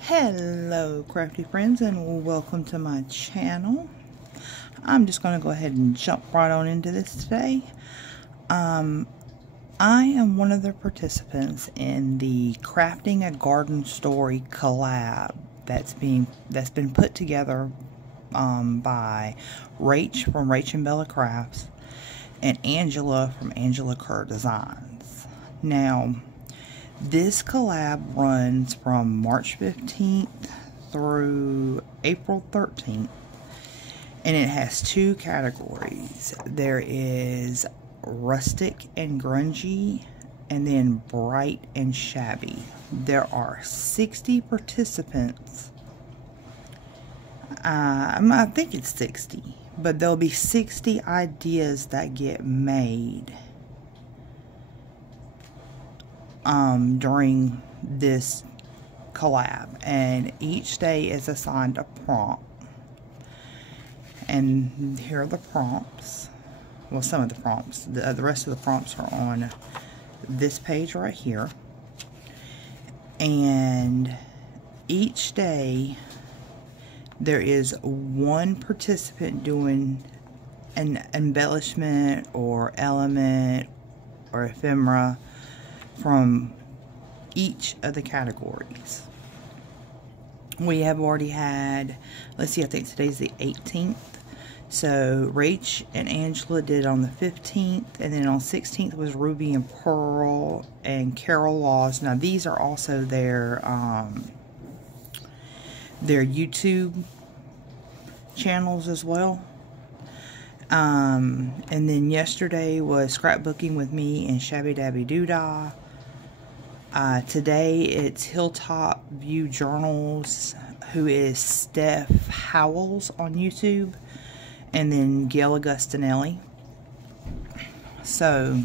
Hello crafty friends, and welcome to my channel. I'm just going to go ahead and jump right on into this today. I am one of the participants in the Crafting a Garden Story collab that's been put together by Rach from Rach and Bella Crafts and Angela from Angela Kerr Designs. Now, this collab runs from March 15th through April 13th, and it has two categories. There is rustic and grungy, and then bright and shabby. There are 60 participants. I think it's 60, but there'll be 60 ideas that get made during this collab, and each day is assigned a prompt. And here are the prompts. Well, some of the prompts. The rest of the prompts are on this page right here. And each day there is one participant doing an embellishment or element or ephemera from each of the categories. We have already had, let's see, I think today's the 18th. So Rach and Angela did on the 15th, and then on 16th was Ruby and Pearl and Carol Laws. Now these are also their YouTube channels as well. And then yesterday was Scrapbooking with me and Shabby Dabby Doodah. Today it's Hilltop View Journals, who is Steph Howells on YouTube, and then Gail Augustinelli. So,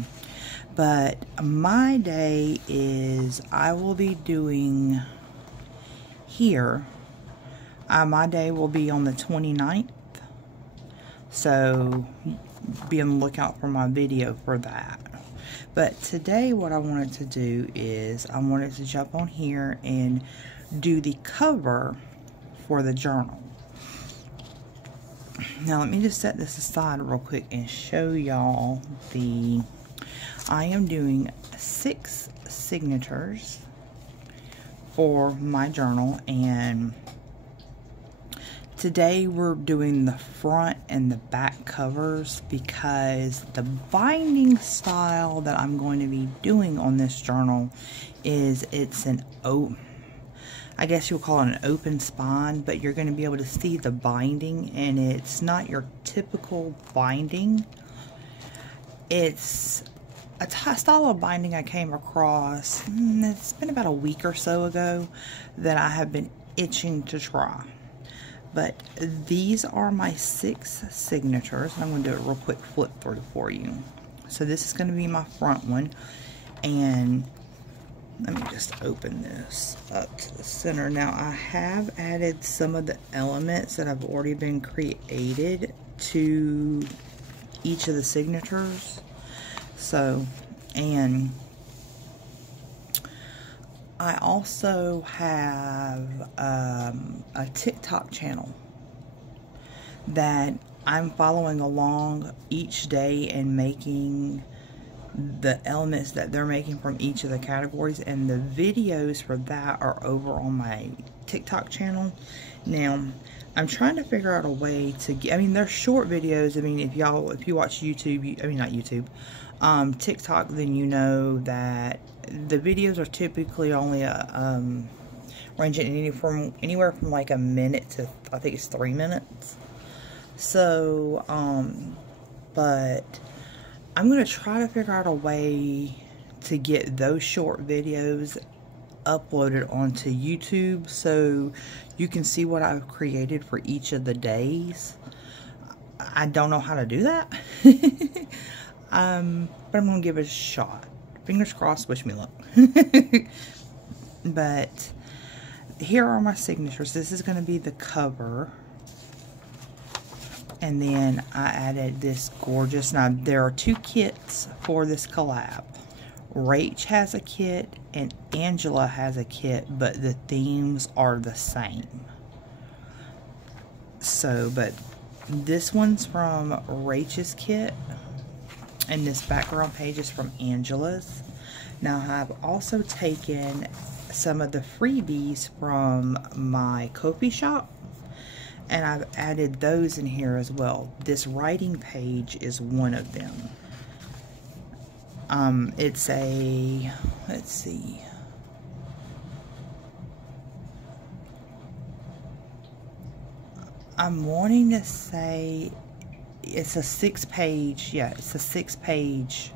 but my day is, I will be doing here, my day will be on the 29th. So, be on the lookout for my video for that. But today what I wanted to do is I wanted to jump on here and do the cover for the journal. Now let me just set this aside real quick and show y'all I am doing 6 signatures for my journal, and today we're doing the front and the back covers because the binding style that I'm going to be doing on this journal is, it's an I guess you'll call it an open spine, but you're going to be able to see the binding, and it's not your typical binding. It's a style of binding I came across, it's been about a week or so ago, that I have been itching to try. But these are my 6 signatures. I'm going to do a real quick flip through for you. So this is going to be my front one. And let me just open this up to the center. Now I have added some of the elements that have already been created to each of the signatures. So, and I also have a TikTok channel that I'm following along each day and making the elements that they're making from each of the categories, and the videos for that are over on my TikTok channel. Now I'm trying to figure out a way to get, I mean, they're short videos. I mean, if you watch YouTube, I mean not YouTube, TikTok, then you know that the videos are typically only ranging anywhere from like a minute to, I think it's 3 minutes. So but I'm going to try to figure out a way to get those short videos uploaded onto YouTube so you can see what I've created for each of the days. I don't know how to do that. But I'm going to give it a shot. Fingers crossed, wish me luck. But here are my signatures. This is going to be the cover. And then I added this gorgeous, now there are 2 kits for this collab. Rach has a kit and Angela has a kit, but the themes are the same. So, but this one's from Rach's kit, and this background page is from Angela's. Now, I've also taken some of the freebies from my Ko-fi shop, and I've added those in here as well. This writing page is one of them. It's a, let's see, I'm wanting to say it's a 6-page, yeah, it's a 6-page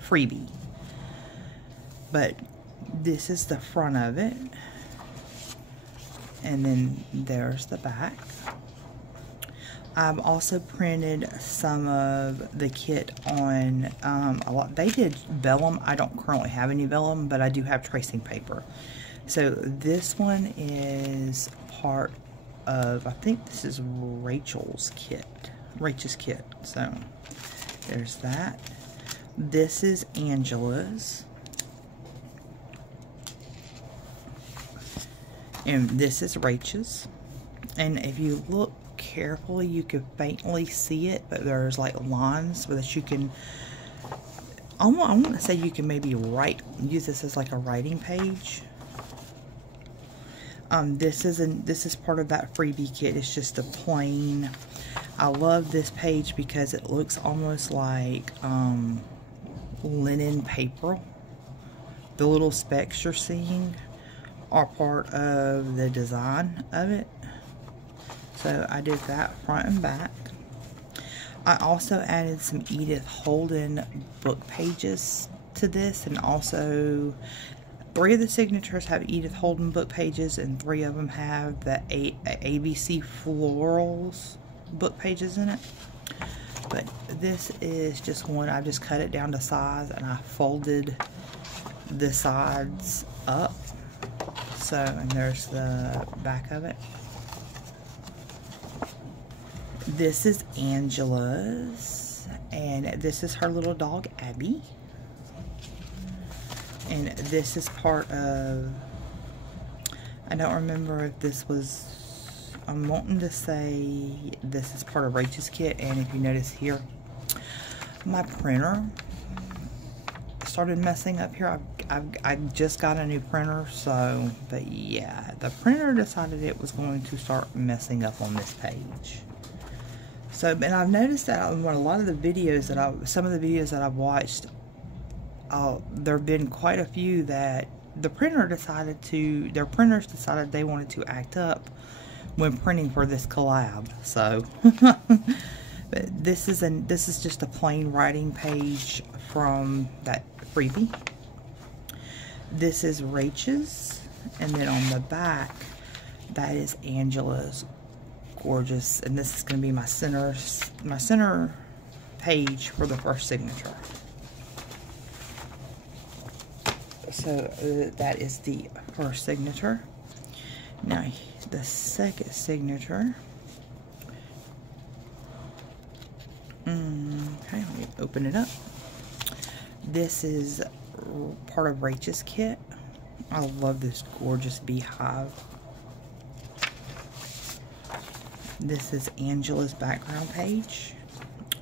freebie. But this is the front of it. And then there's the back. I've also printed some of the kit on a lot. They did vellum. I don't currently have any vellum, but I do have tracing paper. So this one is part of, I think this is Rachel's kit. So there's that. This is Angela's. And this is Rachel's. And if you look carefully, you can faintly see it, but there's like lines so that you can, I want to say you can maybe use this as like a writing page. This is part of that freebie kit. It's just a plain. I love this page because it looks almost like linen paper. The little specks you're seeing are part of the design of it. So I did that front and back. I also added some Edith Holden book pages to this, and also 3 of the signatures have Edith Holden book pages, and 3 of them have the ABC Florals book pages in it. But this is just one. I just cut it down to size, and I folded the sides up. So, and there's the back of it. This is Angela's, and this is her little dog, Abby. And this is part of, I don't remember if this was, I'm wanting to say this is part of Rachel's kit. And if you notice here, my printer started messing up here. I just got a new printer, so, but yeah, the printer decided it was going to start messing up on this page. So, and I've noticed that on a lot of the videos that some of the videos that I've watched, there have been quite a few that their printers decided they wanted to act up when printing for this collab. So, but this is just a plain writing page from that freebie. This is Rachel's, and then on the back, that is Angela's. Gorgeous, and this is going to be my center page for the first signature. So that is the first signature. Now the second signature. Okay, let me open it up. This is part of Rachel's kit. I love this gorgeous beehive. This is Angela's background page.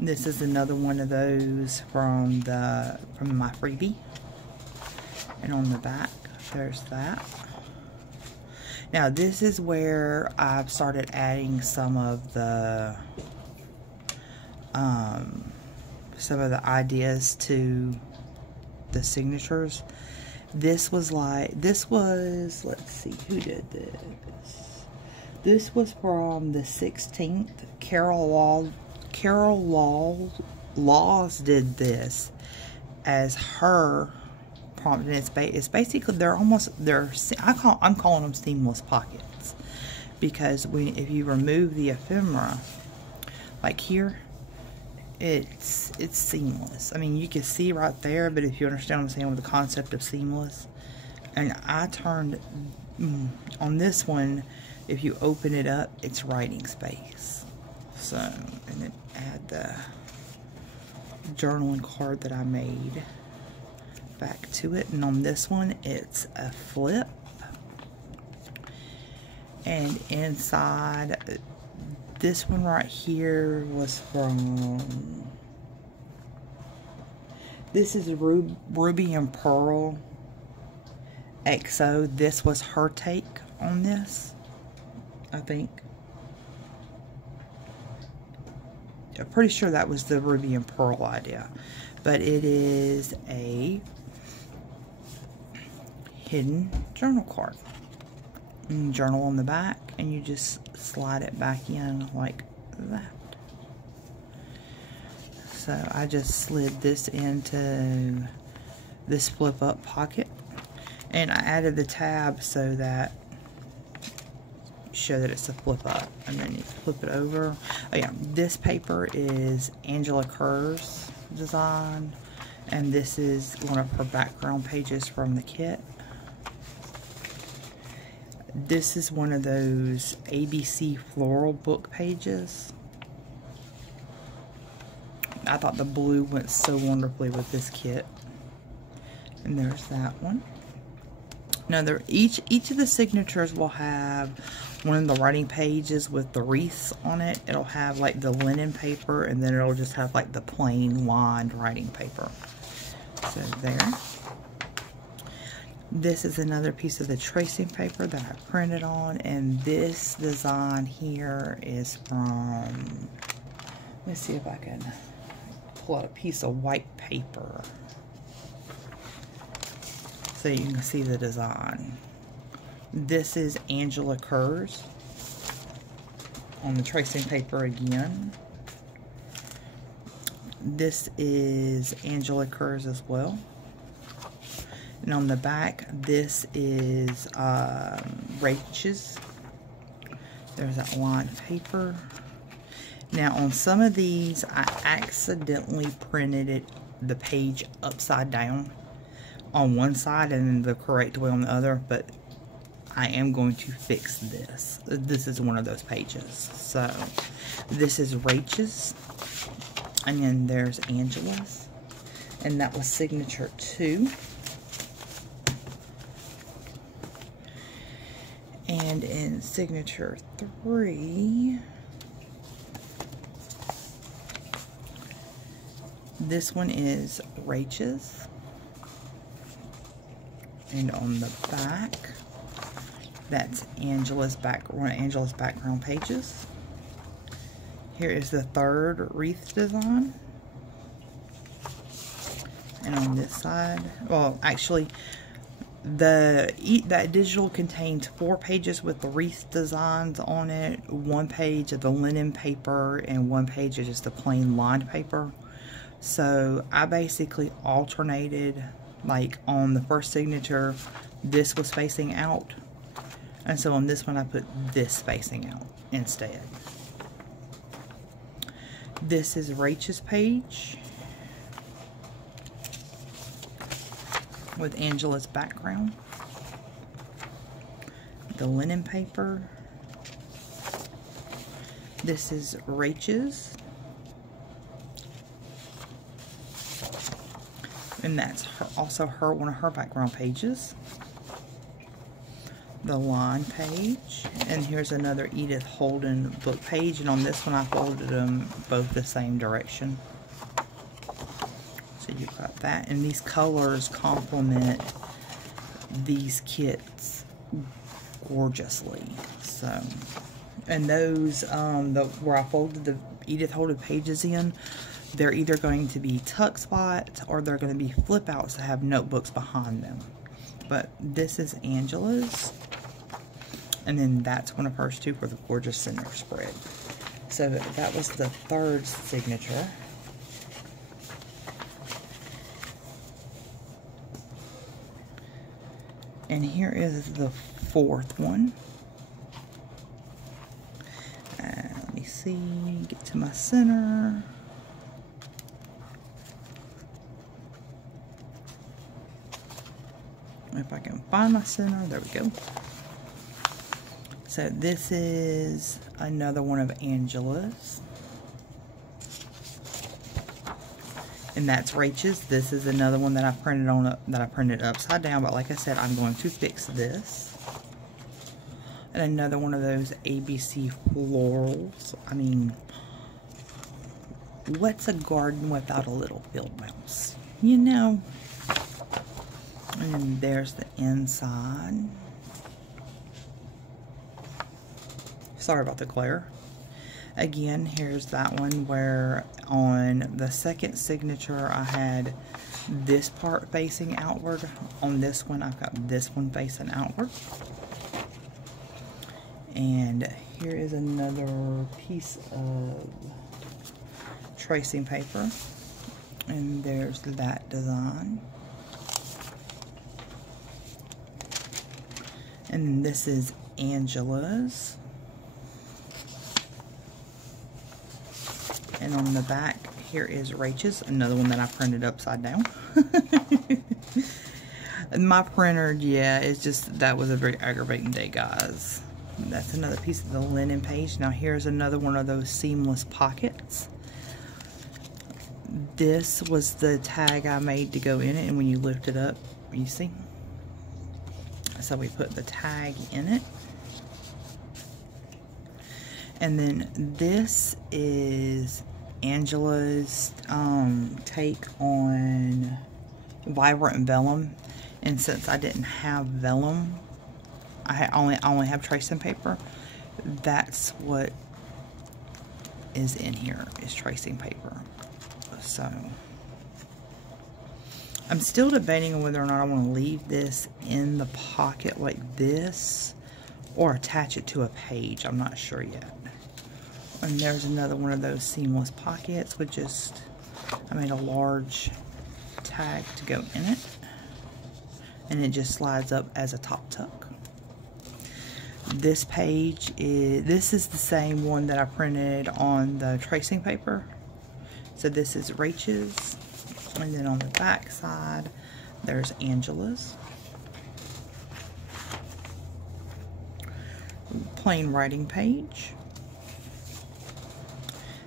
This is another one of those from my freebie. And on the back, there's that. Now this is where I've started adding some of the ideas to the signatures. This was, let's see, who did this? This was from the 16th. Carol Laws did this as her prompt, and it's basically I'm calling them seamless pockets, because if you remove the ephemera, like here, it's seamless. I mean, you can see right there, but if you understand what I'm saying with the concept of seamless, and I turned on this one. If you open it up, it's writing space. So, and then add the journaling card that I made back to it. And on this one, it's a flip. And inside, this one right here was from, this is Ruby and Pearl XO. This was her take on this, I think. I'm pretty sure that was the Ruby and Pearl idea. But it is a hidden journal card. And journal on the back, and you just slide it back in like that. So I just slid this into this flip up pocket, and I added the tab so that show that it's a flip up, and then you flip it over. Oh yeah, this paper is Angela Kerr's design, and this is one of her background pages from the kit. This is one of those ABC floral book pages. I thought the blue went so wonderfully with this kit. And there's that one. Now, each of the signatures will have one of the writing pages with the wreaths on it. It'll have like the linen paper, and then it'll just have like the plain lined writing paper. So there. This is another piece of the tracing paper that I printed on, and this design here is from, let's see if I can pull out a piece of white paper so you can see the design. This is Angela Kerr's on the tracing paper again. This is Angela Kerr's as well. And on the back, this is Rach's. There's that lined paper. Now, on some of these, I accidentally printed the page upside down on one side and then the correct way on the other, but I am going to fix this. This is one of those pages. So, this is Rach's, and then there's Angela's, and that was signature 2. And in signature 3, this one is Rach's. And on the back, that's Angela's one of Angela's background pages. Here is the third wreath design. And on this side, well, actually, that digital contains 4 pages with the wreath designs on it, 1 page of the linen paper, and 1 page of just the plain lined paper. So I basically alternated, like on the first signature, this was facing out, and so on this one I put this facing out instead. This is Rach's page with Angela's background, the linen paper. This is Rach's, and that's also one of her background pages. The line page, and here's another Edith Holden book page, and on this one I folded them both the same direction. So you've got that, and these colors complement these kits gorgeously. So, and those where I folded the Edith Holden pages in, they're either going to be tuck spots or they're going to be flip outs that have notebooks behind them. But this is Angela's, and then that's one of hers too for the gorgeous center spread. So that was the third signature. And here is the fourth one. Let me see, get to my center. If I can find my center, there we go. So this is another one of Angela's. and that's Rachel's. This is another one that I printed on that I printed upside down, but like I said, I'm going to fix this. And another one of those ABC florals. I mean, what's a garden without a little field mouse? You know. And then there's the inside. Sorry about the glare. Again, here's that one where on the second signature I had this part facing outward. On this one, I've got this one facing outward. And here is another piece of tracing paper. And there's that design. And then this is Angela's. And on the back, here is Rachel's, another one that I printed upside down. My printer, yeah, it's just, that was a very aggravating day, guys. That's another piece of the linen page. Now here's another one of those seamless pockets. This was the tag I made to go in it, and when you lift it up, you see? So we put the tag in it. And then this is Angela's take on vibrant vellum. And since I didn't have vellum, I only have tracing paper. That's what is in here, is tracing paper. So I'm still debating on whether or not I want to leave this in the pocket like this or attach it to a page. I'm not sure yet. And there's another one of those seamless pockets with just, I made a large tag to go in it. And it just slides up as a top tuck. This page is, this is the same one that I printed on the tracing paper. So this is Rachel's. And then on the back side, there's Angela's. Plain writing page.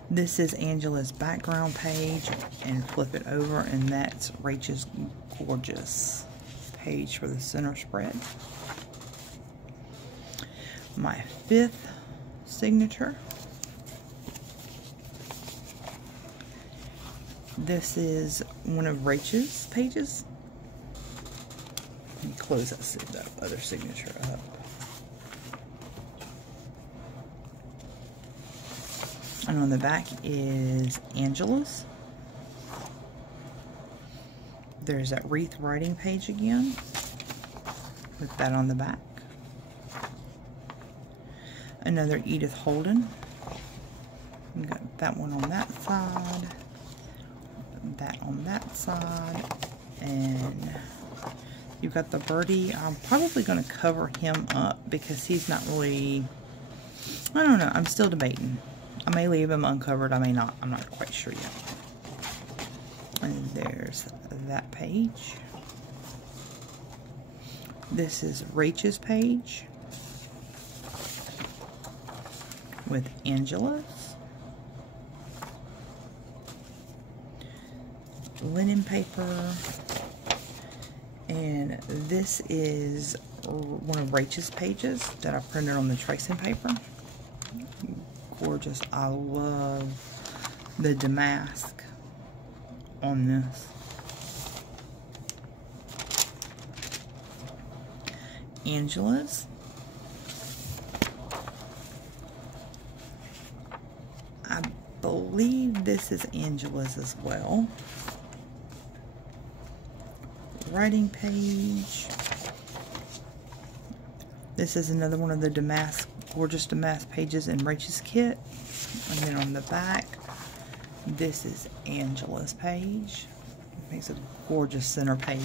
This is Angela's background page, and flip it over, and that's Rachel's gorgeous page for the center spread. My 5th signature. This is one of Rachel's pages. Let me close that other signature up. And on the back is Angela's. There's that wreath writing page again, with that on the back. Another Edith Holden. We got that one on that side, that on that side, and you've got the birdie. I'm probably going to cover him up because he's not really, I don't know, I'm still debating. I may leave him uncovered, I may not, I'm not quite sure yet. And there's that page. This is Rachel's page with Angela's. Linen paper. And this is one of Rachel's pages that I printed on the tracing paper. Gorgeous. I love the damask on this. Angela's. I believe this is Angela's as well. Writing page. This is another one of the damask, gorgeous damask pages in Rachel's kit. And then on the back, this is Angela's page. It makes a gorgeous center page.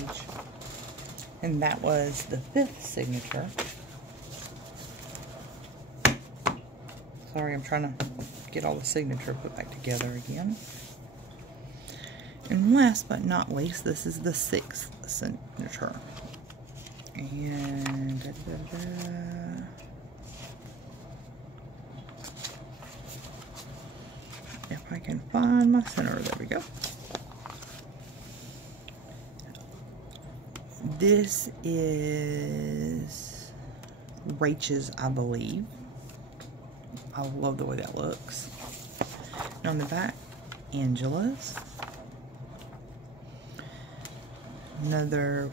And that was the 5th signature. Sorry, I'm trying to get all the signature put back together again. And last but not least, this is the 6th signature. And if I can find my center, there we go. This is Rach's, I believe. I love the way that looks. And on the back, Angela's. Another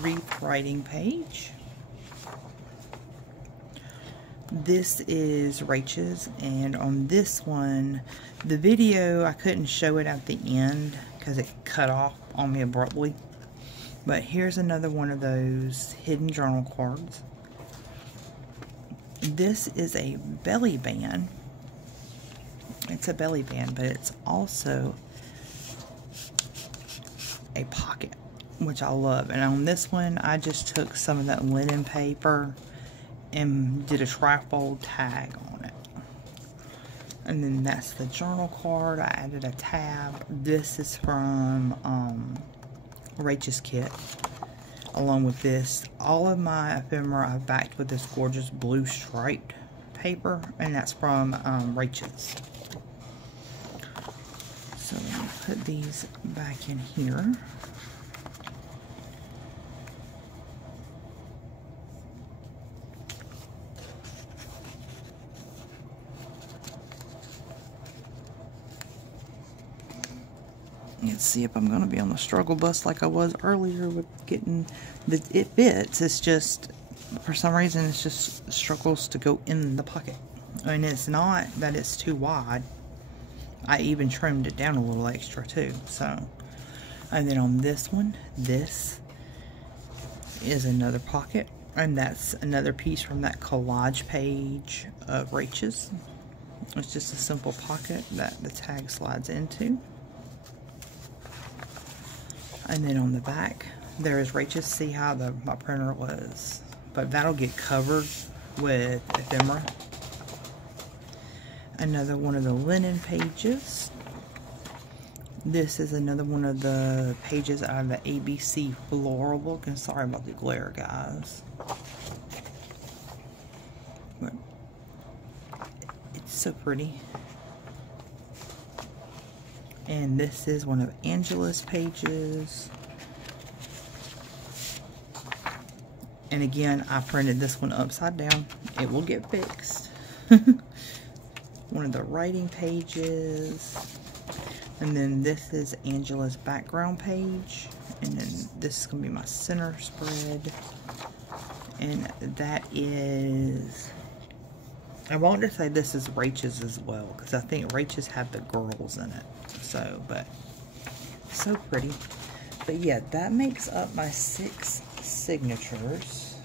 wreath writing page. This is Rach's, and on this one, the video, I couldn't show it at the end because it cut off on me abruptly. But here's another one of those hidden journal cards. This is a belly band. It's a belly band, but it's also a pocket, which I love. And on this one, I just took some of that linen paper and did a trifold tag on it. And then that's the journal card. I added a tab. This is from Rach's kit. Along with this, all of my ephemera I've backed with this gorgeous blue striped paper, and that's from Rach's. So I'm going to put these back in here. Let's see if I'm going to be on the struggle bus like I was earlier with getting it fits. It's just, for some reason, it's just struggles to go in the pocket. And it's not that it's too wide. I even trimmed it down a little extra too. So, and then on this one, this is another pocket. And that's another piece from that collage page of Rach's. It's just a simple pocket that the tag slides into. And then on the back, there is Rach's. See how my printer was. But that'll get covered with ephemera. Another one of the linen pages. This is another one of the pages out of the ABC Floral book. And sorry about the glare, guys. But it's so pretty. And this is one of Angela's pages. And again, I printed this one upside down. It will get fixed. One of the writing pages. And then this is Angela's background page. And then this is going to be my center spread. And that is... I want to say this is Rach's as well, because I think Rach's had the girls in it. So, but so pretty. But yeah, that makes up my 6 signatures.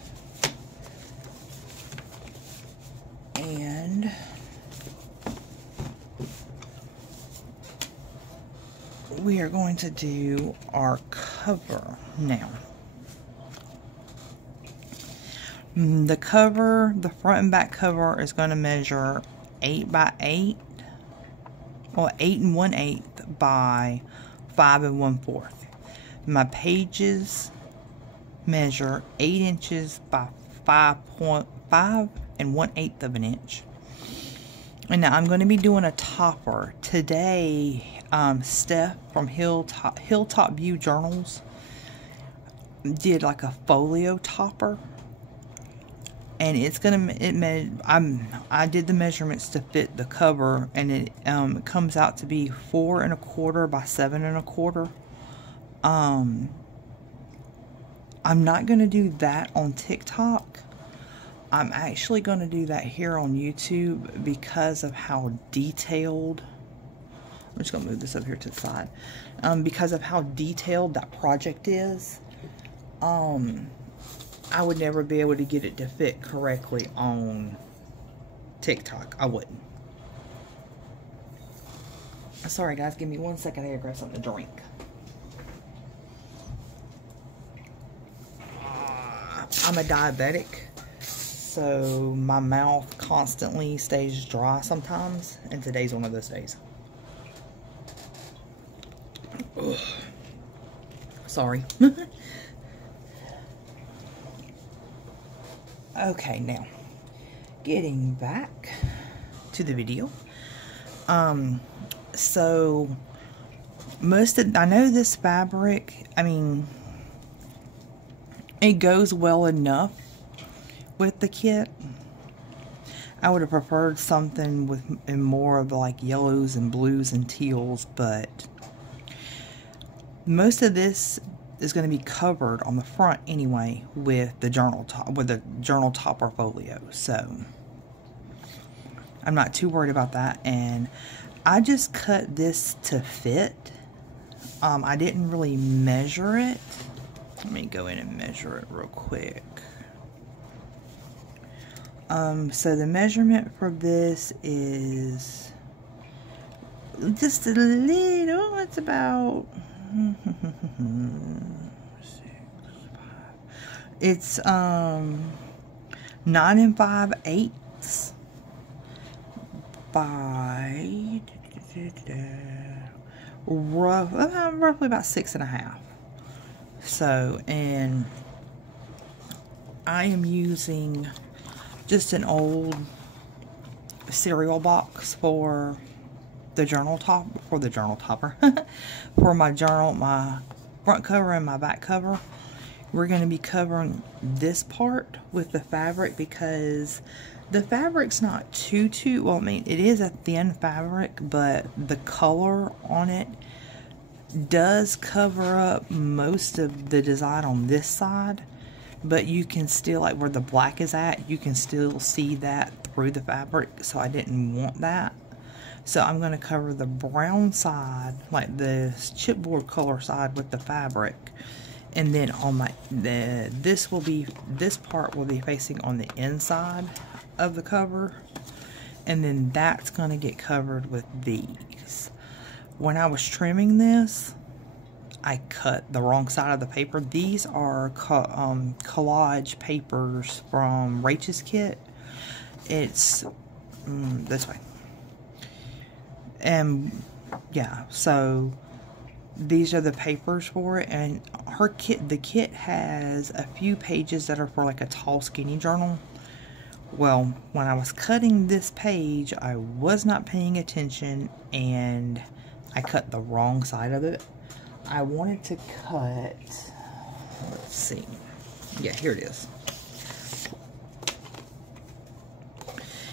And we are going to do our cover now. The cover, the front and back cover is going to measure 8 by 8, or 8 1/8 by 5 1/4. My pages measure 8 inches by 5 1/8 of an inch. And now I'm going to be doing a topper today. Steph from Hilltop View Journals did like a folio topper. And it's gonna, I did the measurements to fit the cover, and it comes out to be 4 1/4 by 7 1/4. I'm not gonna do that on TikTok. I'm actually gonna do that here on YouTube because of how detailed. I'm just gonna move this up here to the side. Because of how detailed that project is. I would never be able to get it to fit correctly on TikTok. I wouldn't. Sorry guys, give me 1 second. I gotta grab something to drink. I'm a diabetic, so my mouth constantly stays dry sometimes, and today's one of those days. Ugh. Sorry. Okay, now getting back to the video. So I know this fabric, I mean, It goes well enough with the kit. I would have preferred something with in more of like yellows and blues and teals, but most of this is going to be covered on the front anyway with the journal topper folio. So I'm not too worried about that, and I just cut this to fit. I didn't really measure it. Let me go in and measure it real quick. So the measurement for this is just a little, it's about it's 9 5/8 by roughly about 6.5. So, and I am using just an old cereal box for the journal topper for my journal, my front cover and my back cover. We're going to be covering this part with the fabric because the fabric's not too well, I mean, it is a thin fabric, but the color on it does cover up most of the design on this side, but you can still, like where the black is at, you can still see that through the fabric, so I didn't want that. So I'm going to cover the brown side, like the chipboard color side, with the fabric, and then on this part will be facing on the inside of the cover, and then that's going to get covered with these. When I was trimming this, I cut the wrong side of the paper. These are collage papers from Rach's kit. It's this way. And yeah, so these are the papers for it, and the kit has a few pages that are for like a tall skinny journal. Well, when I was cutting this page, I was not paying attention and I cut the wrong side of it. I wanted to cut, let's see, yeah, here it is,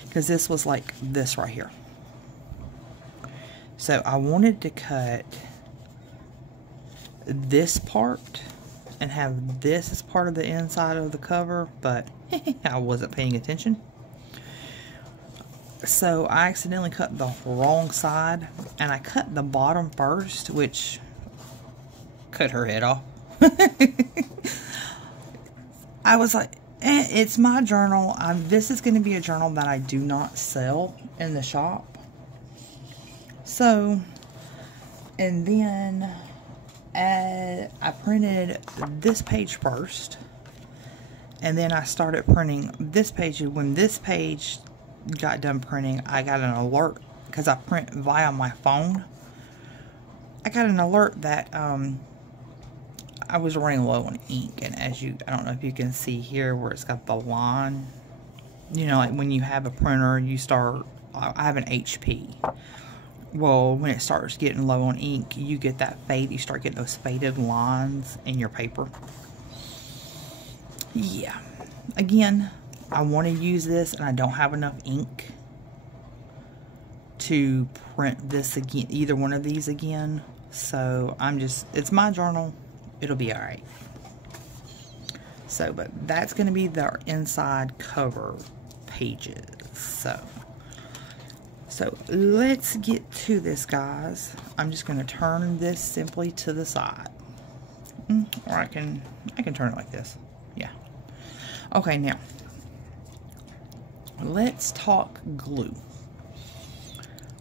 because this was like this right here. So I wanted to cut this part and have this as part of the inside of the cover, but I wasn't paying attention. So I accidentally cut the wrong side, and I cut the bottom first, which cut her head off. I was like, it's my journal. This is going to be a journal that I do not sell in the shop. So, and then I printed this page first, and then I started printing this page. When this page got done printing, I got an alert, because I print via my phone. I got an alert that I was running low on ink, and I don't know if you can see here where it's got the line, you know, like when you have a printer, I have an HP. Well, when it starts getting low on ink, you get that fade, you start getting those faded lines in your paper. Yeah. Again, I want to use this, and I don't have enough ink to print this again, either one of these again. So it's my journal. It'll be alright. So, but that's going to be the inside cover pages. So let's get to this, guys. I'm just going to turn this simply to the side. Or I can turn it like this. Yeah. Okay, now let's talk glue.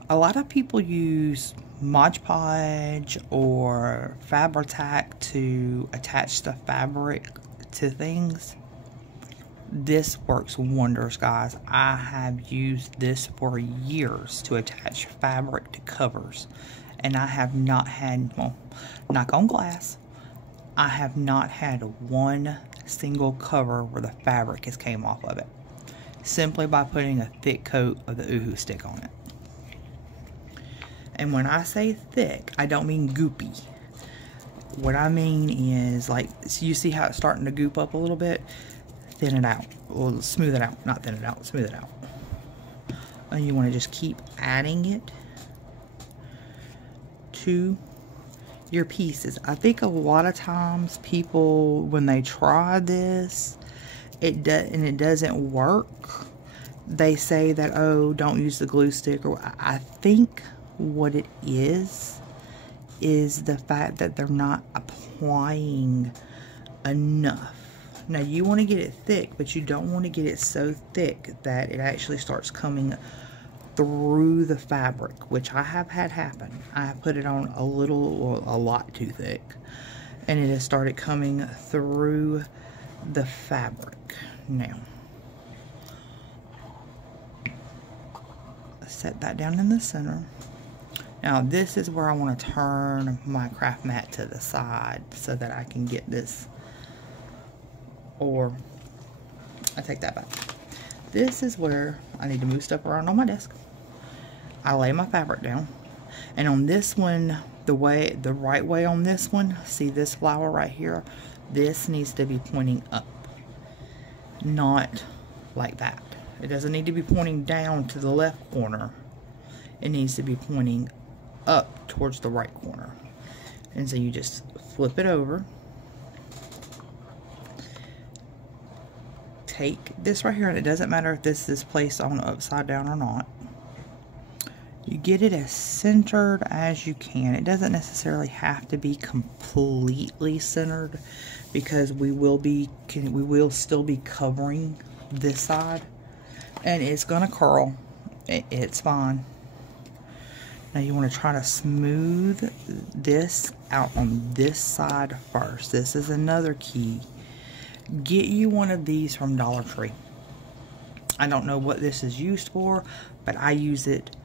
A lot of people use Mod Podge or Fabri-Tac to attach the fabric to things. This works wonders, guys. I have used this for years to attach fabric to covers, and I have not had, well, knock on glass, I have not had one single cover where the fabric has came off of it, simply by putting a thick coat of the Uhu stick on it. And when I say thick, I don't mean goopy. What I mean is, like, so you see how it's starting to goop up a little bit? Thin it out. Or smooth it out. Not thin it out, smooth it out. And you want to just keep adding it to your pieces. I think a lot of times people, when they try this, it doesn't work, they say that, oh, don't use the glue stick. Or I think what it is the fact that they're not applying enough. Now, you want to get it thick, but you don't want to get it so thick that it actually starts coming through the fabric, which I have had happen. I have put it on a little, or a lot too thick, and it has started coming through the fabric. Now, set that down in the center. Now, this is where I want to turn my craft mat to the side so that I can get this, or I take that back. This is where I need to move stuff around on my desk. I lay my fabric down, and on this one, the right way on this one, see this flower right here? This needs to be pointing up, not like that. It doesn't need to be pointing down to the left corner. It needs to be pointing up towards the right corner. And so you just flip it over. Take this right here, and it doesn't matter if this is placed on upside down or not. You get it as centered as you can. It doesn't necessarily have to be completely centered, because we will still be covering this side, and it's gonna curl. It's fine. Now you want to try to smooth this out on this side first. This is another key. Get you one of these from Dollar Tree. I don't know what this is used for, but I use it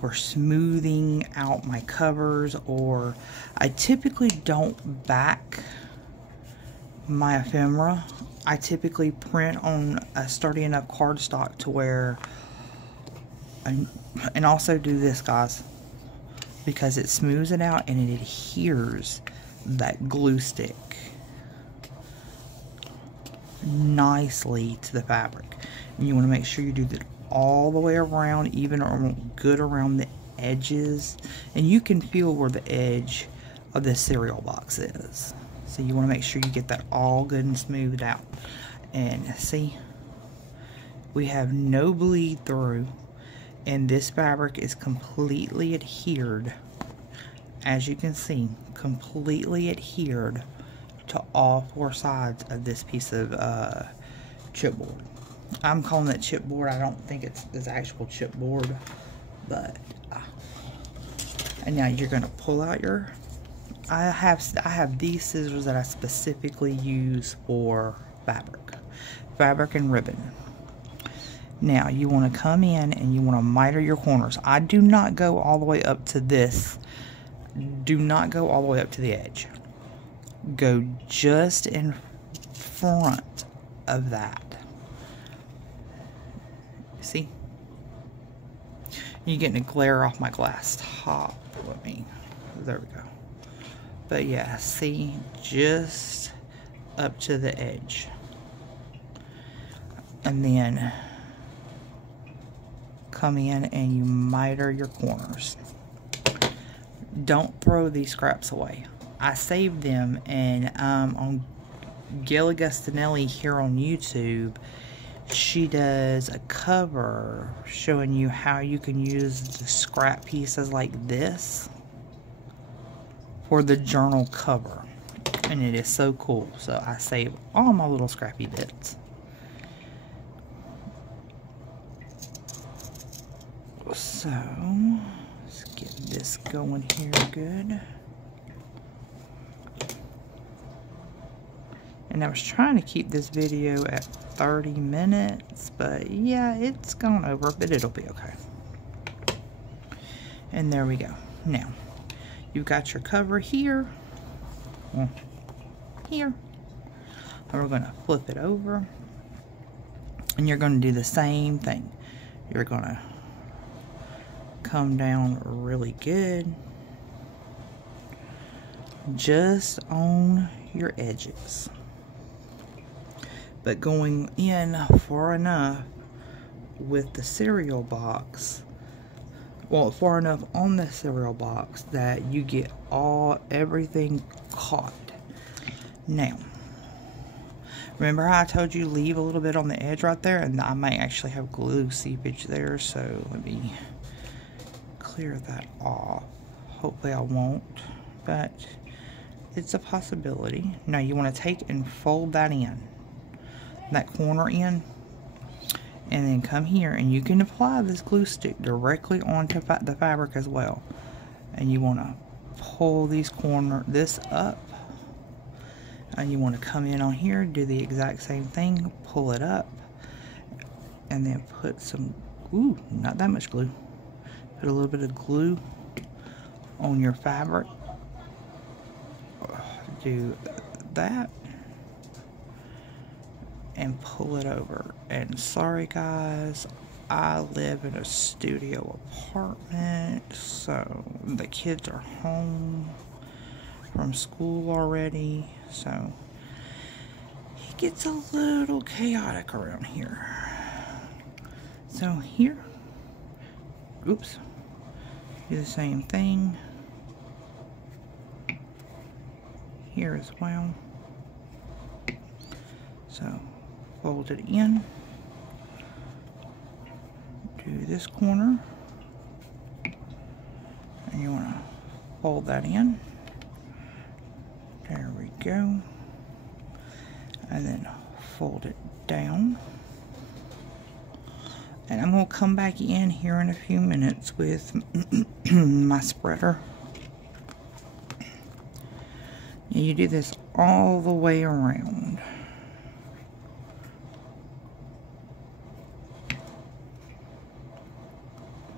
for smoothing out my covers, or I typically don't back my ephemera. I typically print on a sturdy enough cardstock to where, and also do this, guys, because it smooths it out and it adheres that glue stick nicely to the fabric. And you want to make sure you do that all the way around, even good around the edges, and you can feel where the edge of the cereal box is. So you want to make sure you get that all good and smoothed out. And see, we have no bleed through, and this fabric is completely adhered, as you can see, completely adhered to all four sides of this piece of chipboard. I'm calling it chipboard. I don't think it's actual chipboard, but and now you're gonna pull out your. I have these scissors that I specifically use for fabric and ribbon. Now you want to come in and you want to miter your corners. I do not go all the way up to this. Do not go all the way up to the edge. Go just in front of that. See? You're getting a glare off my glass top. Let me. There we go. But yeah, see, just up to the edge. And then come in and you miter your corners. Don't throw these scraps away. I saved them, and on Gail Agustinelli here on YouTube, she does a cover showing you how you can use the scrap pieces like this for the journal cover, and it is so cool. So I save all my little scrappy bits. So let's get this going here good. And I was trying to keep this video at 30 minutes, but yeah, it's gone over, but it'll be okay. And there we go. Now, you've got your cover here, here, and we're going to flip it over, and you're going to do the same thing. You're going to come down really good, just on your edges, but going in far enough with the cereal box, well, far enough on the cereal box that you get everything caught. Now, remember how I told you leave a little bit on the edge right there, and I may actually have glue seepage there, so let me clear that off. Hopefully I won't, but it's a possibility. Now you want to take and fold that in, that corner in, and then come here, and you can apply this glue stick directly onto the fabric as well. And you want to pull this up, and you want to come in on here, do the exact same thing, pull it up, and then put some, not that much glue, put a little bit of glue on your fabric. Do that and pull it over. And sorry guys, I live in a studio apartment, so the kids are home from school already, so it gets a little chaotic around here. So here, do the same thing here as well. So fold it in, do this corner, and you want to fold that in. There we go. And then fold it down. And I'm going to come back in here in a few minutes with my spreader. And you do this all the way around.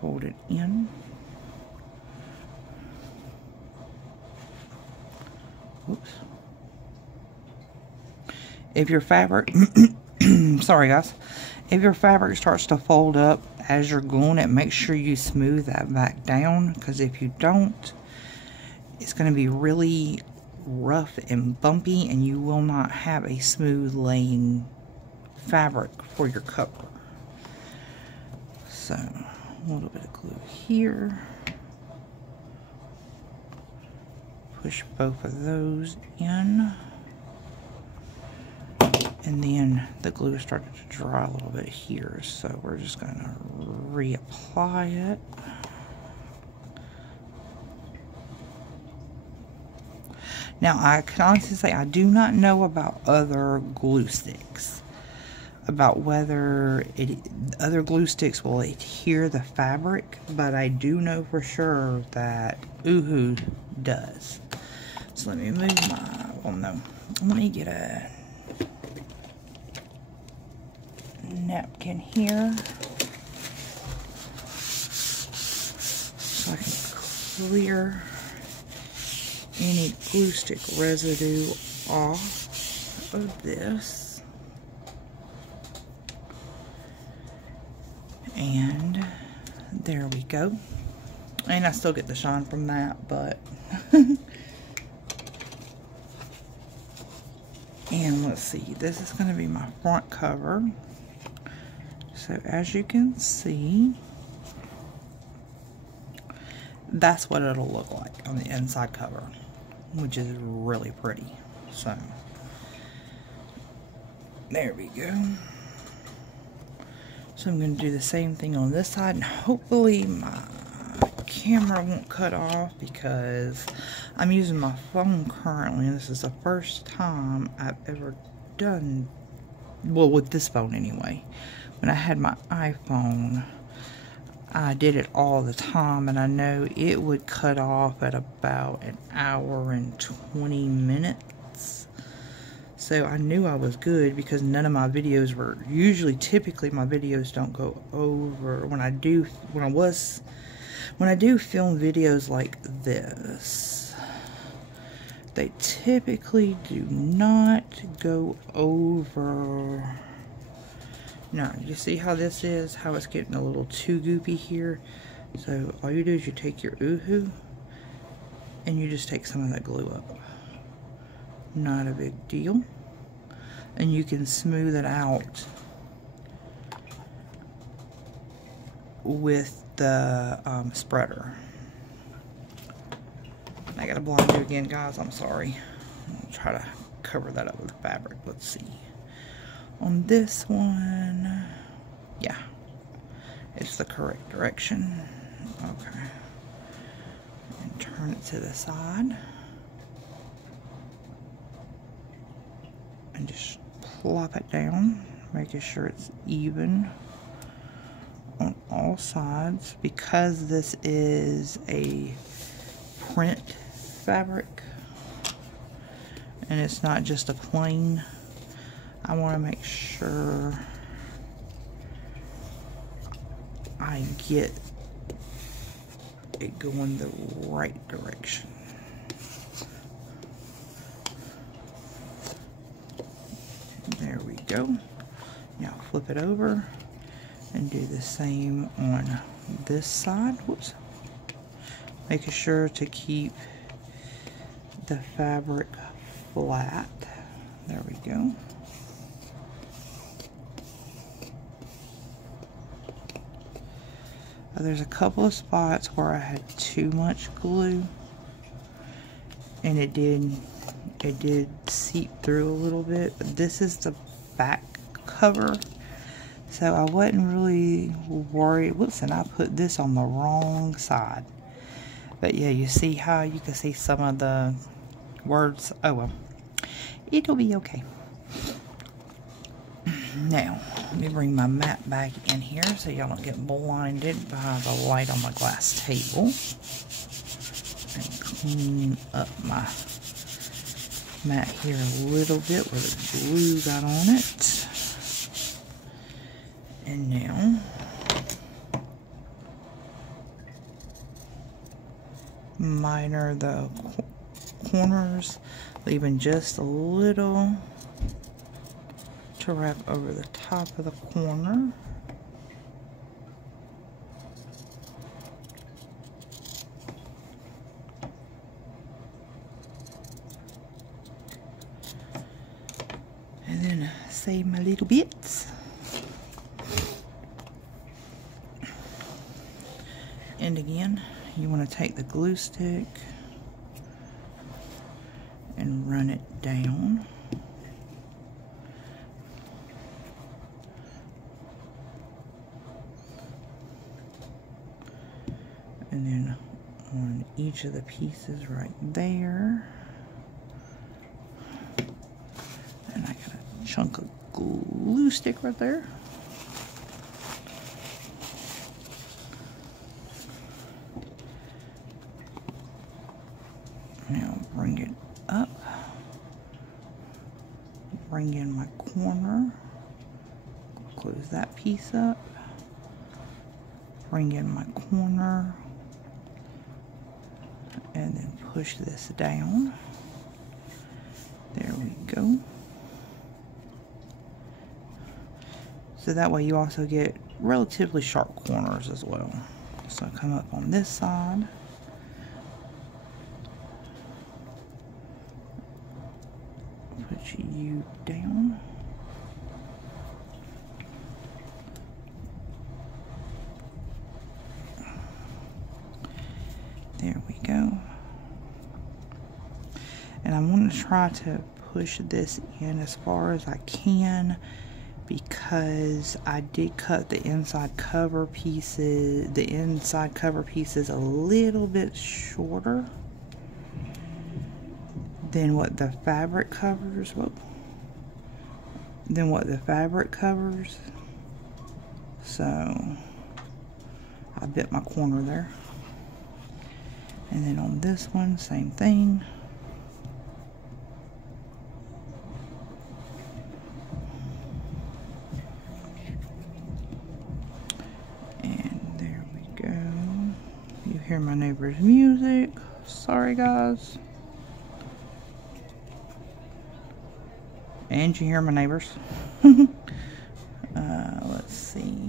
Hold it in. Oops. If your fabric, sorry guys, if your fabric starts to fold up as you're gluing it, make sure you smooth that back down, because if you don't, it's going to be really rough and bumpy, and you will not have a smooth laying fabric for your cover. So a little bit of glue here, push both of those in, and then the glue started to dry a little bit here, so we're just going to reapply it. Now, I can honestly say I do not know about other glue sticks, about whether other glue sticks will adhere the fabric, but I do know for sure that Oohoo does. So let me move my, well no, let me get a napkin here so I can clear any glue stick residue off of this. And there we go. And I still get the shine from that, but and let's see, this is going to be my front cover. So as you can see, that's what it'll look like on the inside cover, which is really pretty. So there we go. So I'm going to do the same thing on this side, and hopefully my camera won't cut off because I'm using my phone currently, and this is the first time I've ever done, well, with this phone anyway. When I had my iPhone, I did it all the time, and I know it would cut off at about an hour and 20 minutes. So I knew I was good because none of my videos were, typically my videos don't go over, when I do film videos like this, they typically do not go over. Now, you see how this is, how it's getting a little too goopy here? So all you do is you take your Oohoo and you just take some of that glue up. Not a big deal. And you can smooth it out with the spreader. I gotta blind you again, guys. I'm sorry. I'll try to cover that up with fabric. Let's see. On this one, yeah, it's the correct direction. Okay. And turn it to the side. And just plop it down, making sure it's even on all sides. Because this is a print fabric and it's not just a plain, I want to make sure I get it going the right direction. There we go. Now flip it over and do the same on this side. Whoops. Making sure to keep the fabric flat. There we go. There's a couple of spots where I had too much glue and it did seep through a little bit, but this is the back cover, so I wasn't really worried. Whoops, and I put this on the wrong side. But yeah, you see how you can see some of the words. Oh well, it'll be okay. Now, let me bring my mat back in here so y'all don't get blinded by the light on my glass table. And clean up my mat here a little bit where the glue got on it. And now, minor the corners, leaving just a little to wrap over the top of the corner. And then save my little bits. And again, you want to take the glue stick and run it down. And then on each of the pieces right there. And I got a chunk of glue stick right there. Now bring it up. Bring in my corner. Close that piece up. Bring in my corner. And then push this down. There we go. So that way you also get relatively sharp corners as well. So I come up on this side. Put you down. There we go. And I want to try to push this in as far as I can because I did cut the inside cover pieces, a little bit shorter than what the fabric covers. So I bit my corner there. And then on this one, same thing. And there we go. You hear my neighbor's music. Sorry, guys. And you hear my neighbors. Let's see.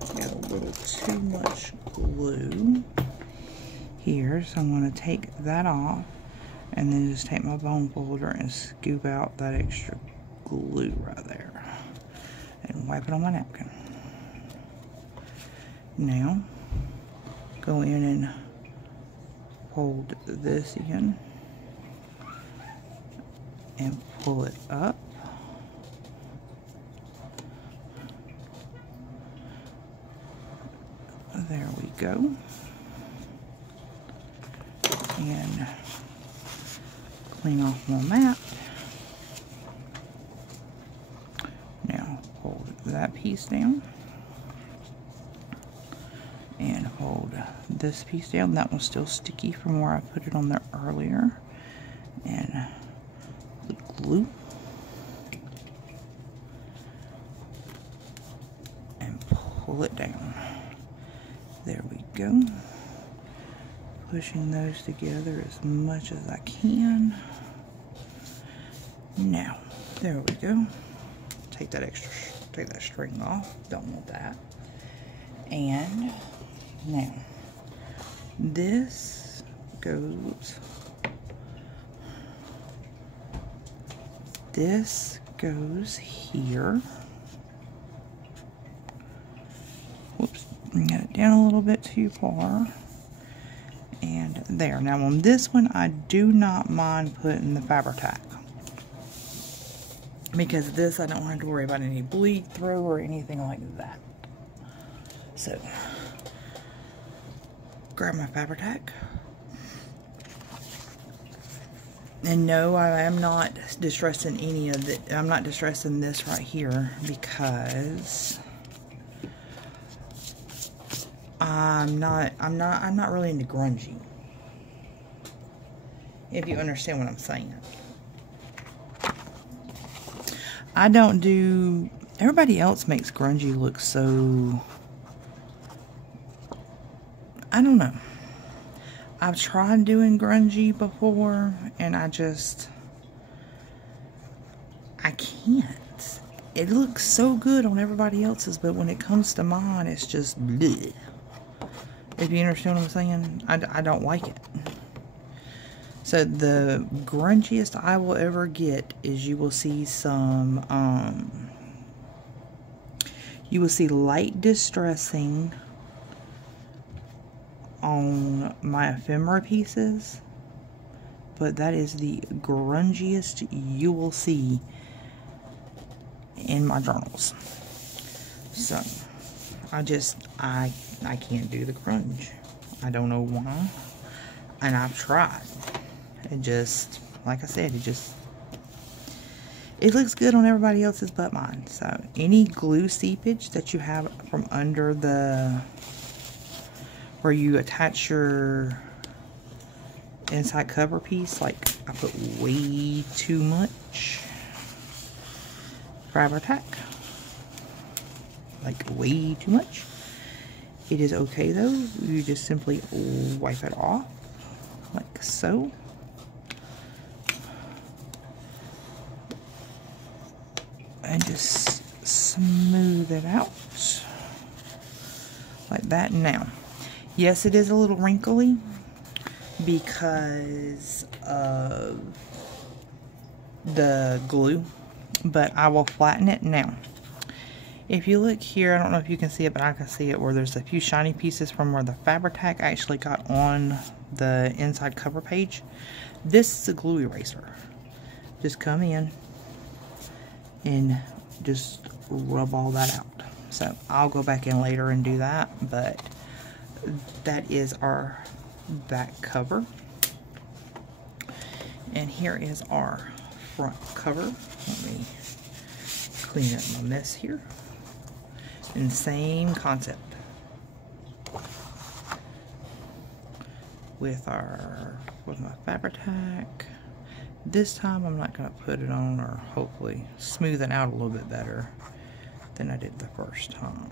Got a little too much glue here. there. So I'm going to take that off and then just take my bone folder and scoop out that extra glue right there and wipe it on my napkin. Now, go in and hold this in and pull it up. There we go. And clean off my mat. Now hold that piece down. And hold this piece down. That one's still sticky from where I put it on there earlier. And put glue. And pull it down. There we go. Pushing those together as much as I can. Now, there we go. Take that string off. Don't want that. And now, this goes here. Whoops, got it down a little bit too far. And there. Now on this one, I do not mind putting the Fabri-Tac, because this I don't have to worry about any bleed through or anything like that. So, grab my Fabri-Tac. And no, I am not distressing any of it. I'm not distressing this right here because I'm not really into grungy. If you understand what I'm saying. I don't do, everybody else makes grungy look so, I don't know. I've tried doing grungy before and I can't. It looks so good on everybody else's, but when it comes to mine, it's just bleh. If you understand what I'm saying, I don't like it. So the grungiest I will ever get is you will see some, you will see light distressing on my ephemera pieces, but that is the grungiest you will see in my journals. So I can't do the grunge. I don't know why, and I've tried. It just, like I said, it looks good on everybody else's but mine. So any glue seepage that you have from under the, where you attach your inside cover piece, like I put way too much Fabri-Tac, like way too much. It is okay though. You just simply wipe it off like so. And just smooth it out like that. Now, yes, it is a little wrinkly because of the glue, but I will flatten it. Now, if you look here, I don't know if you can see it, but I can see it where there's a few shiny pieces from where the Fabri-Tac actually got on the inside cover page. This is a glue eraser. Just come in and just rub all that out. So I'll go back in later and do that, but that is our back cover. And here is our front cover. Let me clean up my mess here. And same concept with my Fabri-Tac. This time I'm not going to put it on, or hopefully smooth it out a little bit better than I did the first time.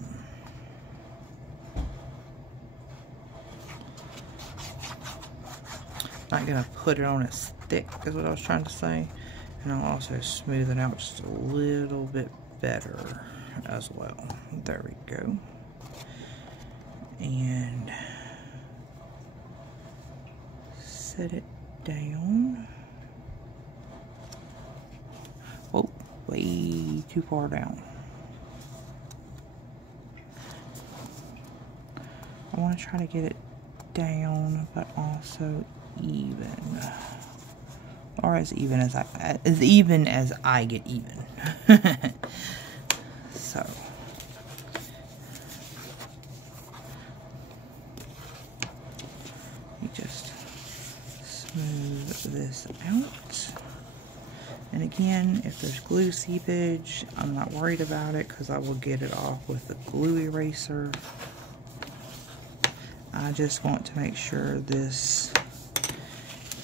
Not going to put it on as thick is what I was trying to say. And I'll also smooth it out just a little bit better as well. There we go. And set it down. Oh, way too far down. I want to try to get it down, but also even, or as even as I get even. So you just smooth this out. And again, if there's glue seepage, I'm not worried about it because I will get it off with the glue eraser. I just want to make sure this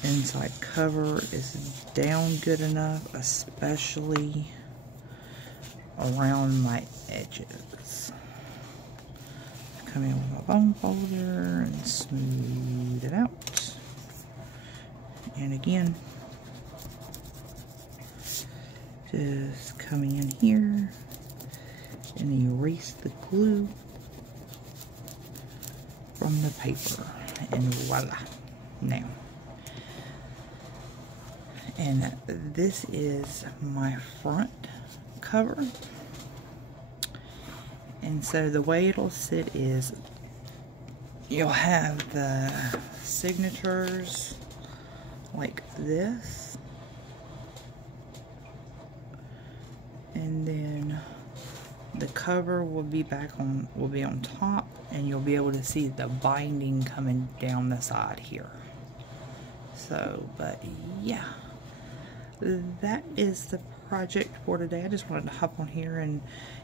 inside cover is down good enough, especially around my edges. Come in with my bone folder and smooth it out. And again, just coming in here and erase the glue from the paper, and voila. Now, and this is my front cover, and so the way it'll sit is you'll have the signatures like this, and then the cover will be on top, and you'll be able to see the binding coming down the side here. So, but yeah, that is the project for today. I just wanted to hop on here and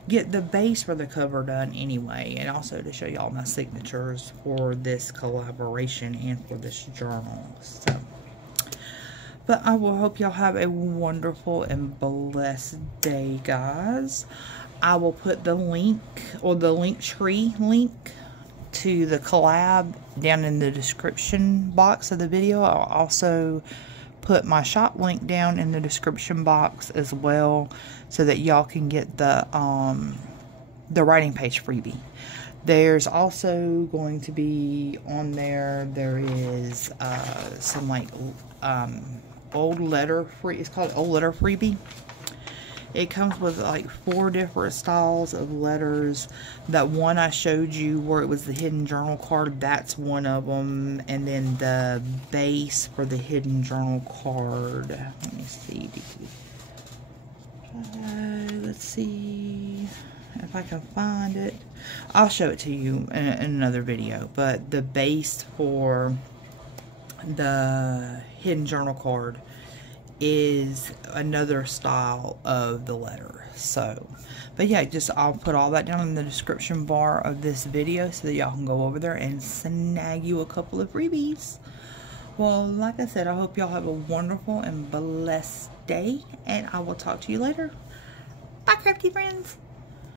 get the base for the cover done anyway, and also to show y'all my signatures for this collaboration and for this journal. So, but I will hope y'all have a wonderful and blessed day, guys. I will put the link, or the Linktree link to the collab down in the description box of the video. I'll also put my shop link down in the description box as well, so that y'all can get the writing page freebie. There's also going to be on there, there is some like old letter free, it's called Old Letter Freebie. It comes with like 4 different styles of letters. That one I showed you where it was the hidden journal card, that's one of them. And then the base for the hidden journal card. Let me see. Let's see if I can find it. I'll show it to you in another video. But the base for the hidden journal card is another style of the letter. So, but yeah, I'll put all that down in the description bar of this video so that y'all can go over there and snag you a couple of freebies. Well, like I said, I hope y'all have a wonderful and blessed day, and I will talk to you later. Bye, crafty friends.